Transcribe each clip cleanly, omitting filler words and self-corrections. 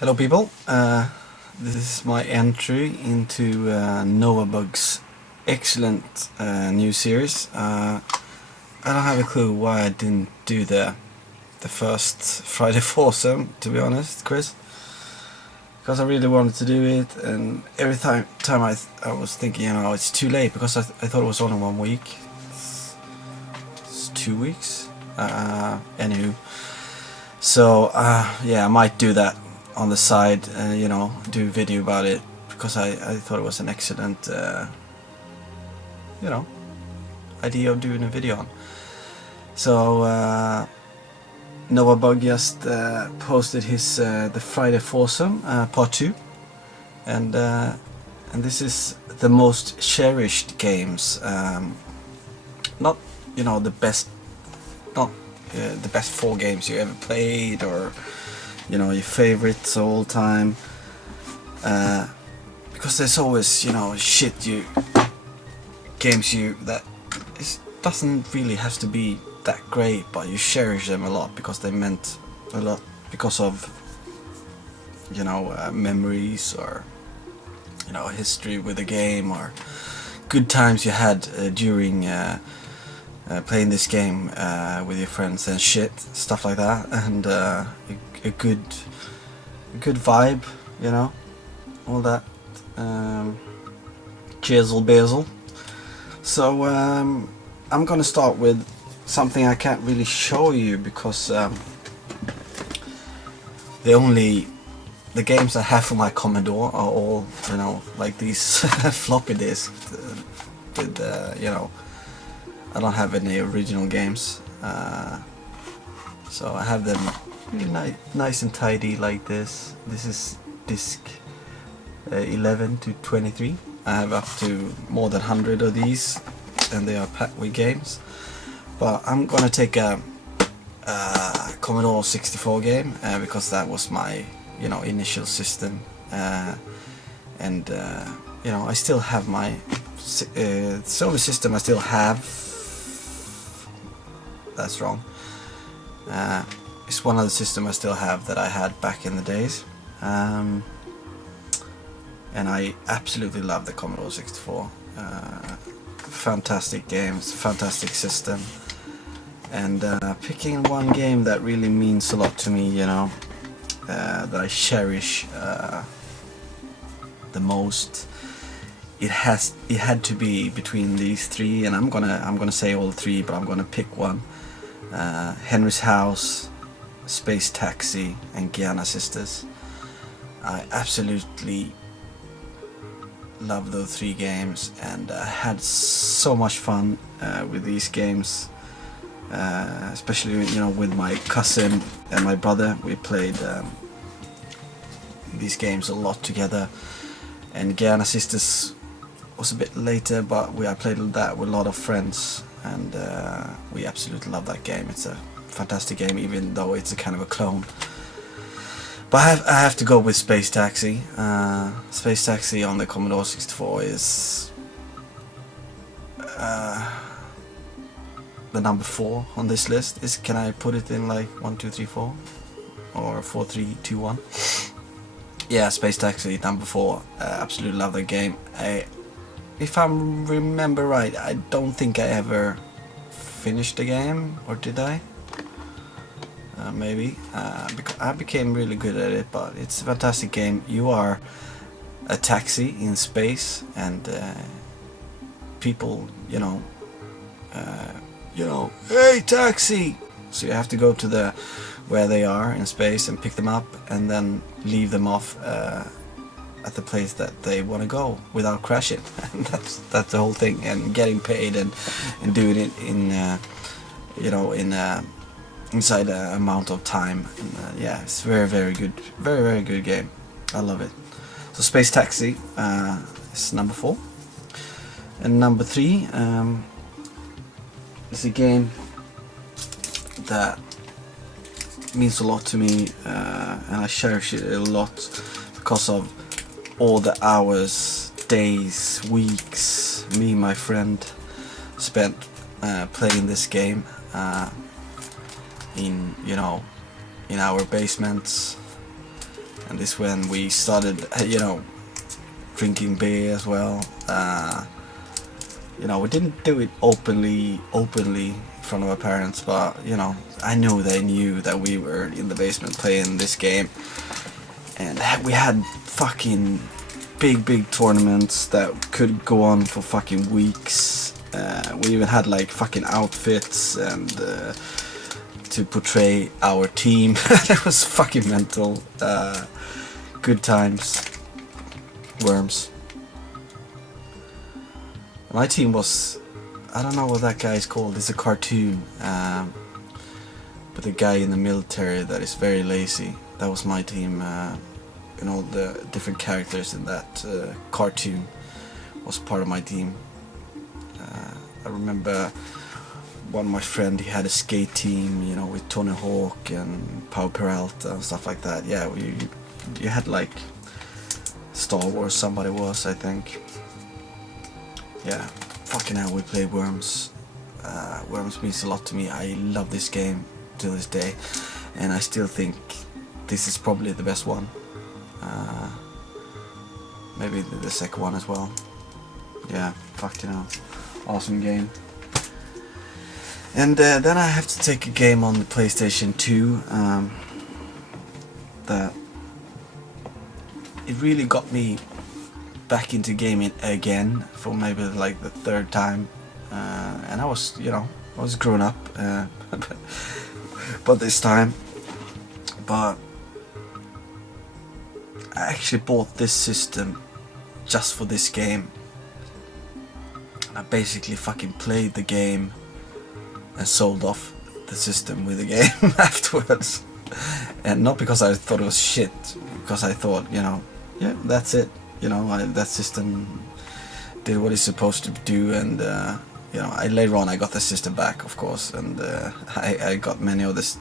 Hello people, this is my entry into Novabug's excellent new series. I don't have a clue why I didn't do the first Friday Foursome, to be honest, Chris, because I really wanted to do it, and every time I was thinking, it's too late, because I thought it was only 1 week. It's 2 weeks. Anywho, so yeah, I might do that on the side, do a video about it, because I thought it was an excellent idea of doing a video on. So Novabug just posted his the Friday Foursome part 2, and this is the most cherished games, not the best, not the best 4 games you ever played, or your favorites all time, because there's always games that doesn't really have to be that great, but you cherish them a lot because they meant a lot because of memories, or history with the game, or good times you had during playing this game with your friends and stuff like that, and a good vibe, all that jizzle bizzle. So I'm gonna start with something I can't really show you, because the games I have for my Commodore are all like these floppy disks with I don't have any original games, so I have them really nice and tidy like this. This is disc 11 to 23. I have up to more than 100 of these, and they are packed with games. But I'm gonna take a Commodore 64 game, because that was my initial system, and I still have my it's the only system I still have. That's wrong. It's one of the systems I still have that I had back in the days, and I absolutely love the Commodore 64. Fantastic games, fantastic system, and picking one game that really means a lot to me, that I cherish the most. It had to be between these 3, and I'm gonna say all 3, but I'm gonna pick one. Henry's House, Space Taxi, and Giana Sisters. I absolutely love those 3 games, and had so much fun with these games, especially with my cousin and my brother. We played these games a lot together, and Giana Sisters was a bit later, but I played that with a lot of friends, and we absolutely love that game. It's a fantastic game, even though it's a kind of a clone. But I have to go with Space Taxi. Space Taxi on the Commodore 64 is the number 4 on this list. Can I put it in like 1, 2, 3, 4, or 4, 3, 2, 1? Yeah, Space Taxi number 4. Absolutely love that game. If I remember right, I don't think I ever finished the game, or did I? Maybe. Because I became really good at it, but it's a fantastic game. You are a taxi in space, and people, hey taxi! So you have to go to where they are in space and pick them up, and then leave them off at the place that they want to go without crashing. And that's the whole thing, and getting paid and doing it in inside a amount of time. And, yeah, it's very good, very good game. I love it. So Space Taxi is number 4, and number 3 is a game that means a lot to me, and I cherish it a lot because of all the hours, days, weeks me and my friend spent playing this game in our basements, and this when we started, you know, drinking beer as well. You know, we didn't do it openly in front of our parents, but you know, I know they knew that we were in the basement playing this game, and we had fucking big tournaments that could go on for fucking weeks. We even had like fucking outfits and to portray our team. It was fucking mental. Good times. Worms. My team was, I don't know what that guy is called. It's a cartoon, but the guy in the military that is very lazy. That was my team. You know, the different characters in that cartoon was part of my team. I remember one of my friend, he had a skate team, you know, with Tony Hawk and Pau Peralta and stuff like that. Yeah, you had like Star Wars, somebody was, I think. Yeah, fucking hell, we played Worms. Worms means a lot to me. I love this game to this day, and I still think this is probably the best one. Maybe the second one as well. Yeah, fucking hell, awesome game. And then I have to take a game on the PlayStation 2 that it really got me back into gaming again for maybe like the third time, and I was, you know, I was grown up, but this time. But I actually bought this system just for this game. I basically fucking played the game and sold off the system with the game afterwards, and not because I thought it was shit, because I thought, you know, yeah, that's it. You know, that system did what it's supposed to do, and you know, later on I got the system back, of course, and I got many of this,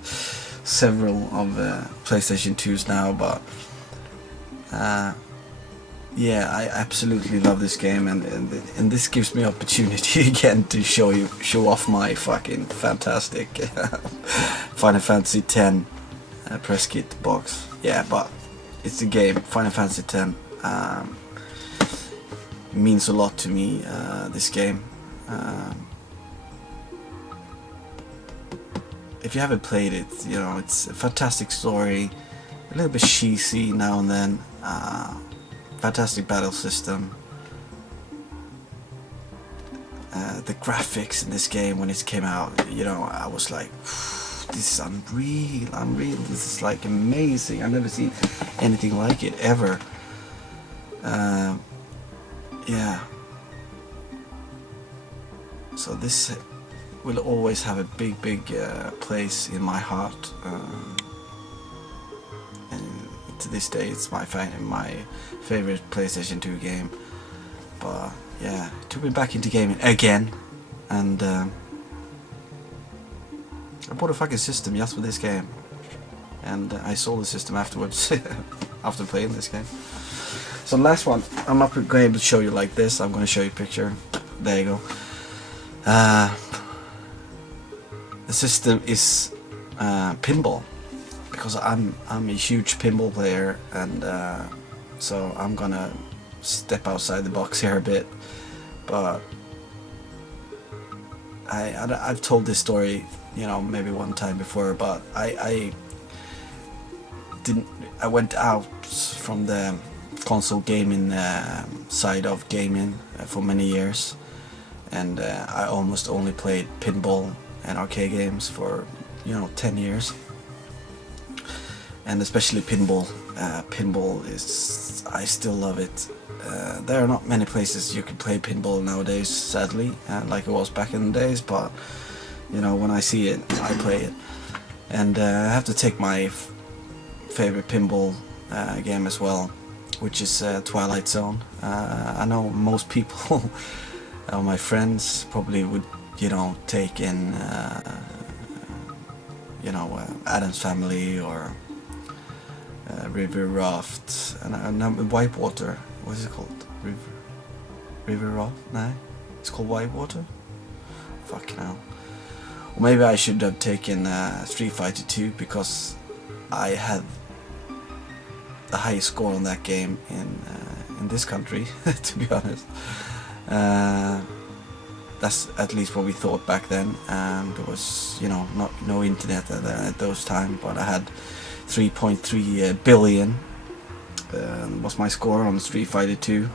several of PlayStation 2s now, but yeah, I absolutely love this game, and this gives me opportunity again to show off my fucking fantastic Final Fantasy X press kit box. Yeah, but it's the game Final Fantasy X. It means a lot to me, this game. If you haven't played it, you know, it's a fantastic story, a little bit cheesy now and then, fantastic battle system. The graphics in this game, when it came out, you know, I was like, this is unreal, this is like amazing. I've never seen anything like it ever. Yeah, so this will always have a big place in my heart, and to this day it's my favorite PlayStation 2 game. But yeah, it took me back into gaming again, and I bought a fucking system just for this game, and I sold the system afterwards after playing this game. So the last one, I'm not going to be able to show you like this. I'm going to show you a picture. There you go. The system is pinball, because I'm a huge pinball player, and so I'm gonna step outside the box here a bit. But I've told this story, you know, maybe one time before, but I went out from the console gaming side of gaming for many years, and I almost only played pinball and arcade games for, you know, 10 years, and especially pinball. Pinball is, I still love it. There are not many places you can play pinball nowadays, sadly, like it was back in the days, but you know, when I see it, I play it. And I have to take my favorite pinball game as well, which is Twilight Zone. I know most people, my friends, probably would, you know, take in, you know, Adam's Family or River Raft, and Whitewater. What is it called? River Raft? No, it's called Whitewater. Fucking hell. Or maybe I should have taken Street Fighter 2, because I had the highest score on that game in this country, to be honest. That's at least what we thought back then, and there was, you know, no internet at those time, but I had 3.3 billion was my score on Street Fighter 2,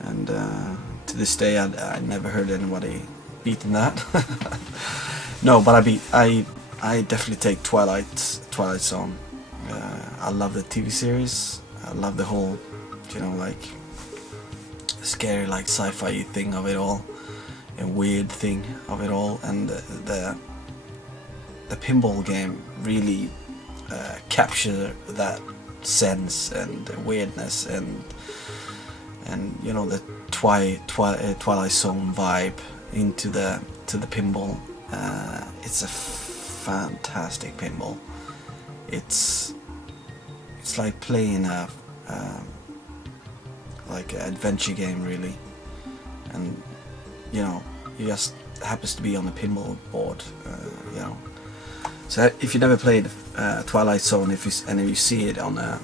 and to this day I never heard anybody beating that. No, but I definitely take Twilight Zone. I love the TV series. I love the whole, you know, like scary, like sci-fi thing of it all, a weird thing of it all, and the pinball game really capture that sense and weirdness and you know, the Twilight Zone vibe into the pinball. It's a fantastic pinball. It's like playing a like an adventure game, really, and you know, you just happens to be on a pinball board, you know. So if you never played Twilight Zone, if you see it on a,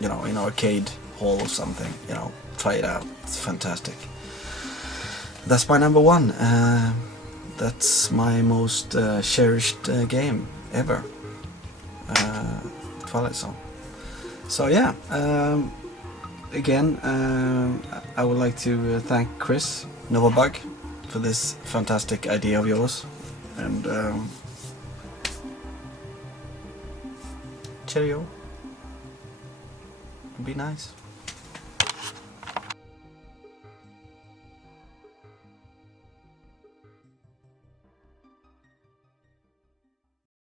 you know, in an arcade hall or something, you know, try it out. It's fantastic. That's my number one. That's my most cherished game ever. Twilight Zone. So yeah, again, I would like to thank Chris Novabug for this fantastic idea of yours, and cheerio. Be nice.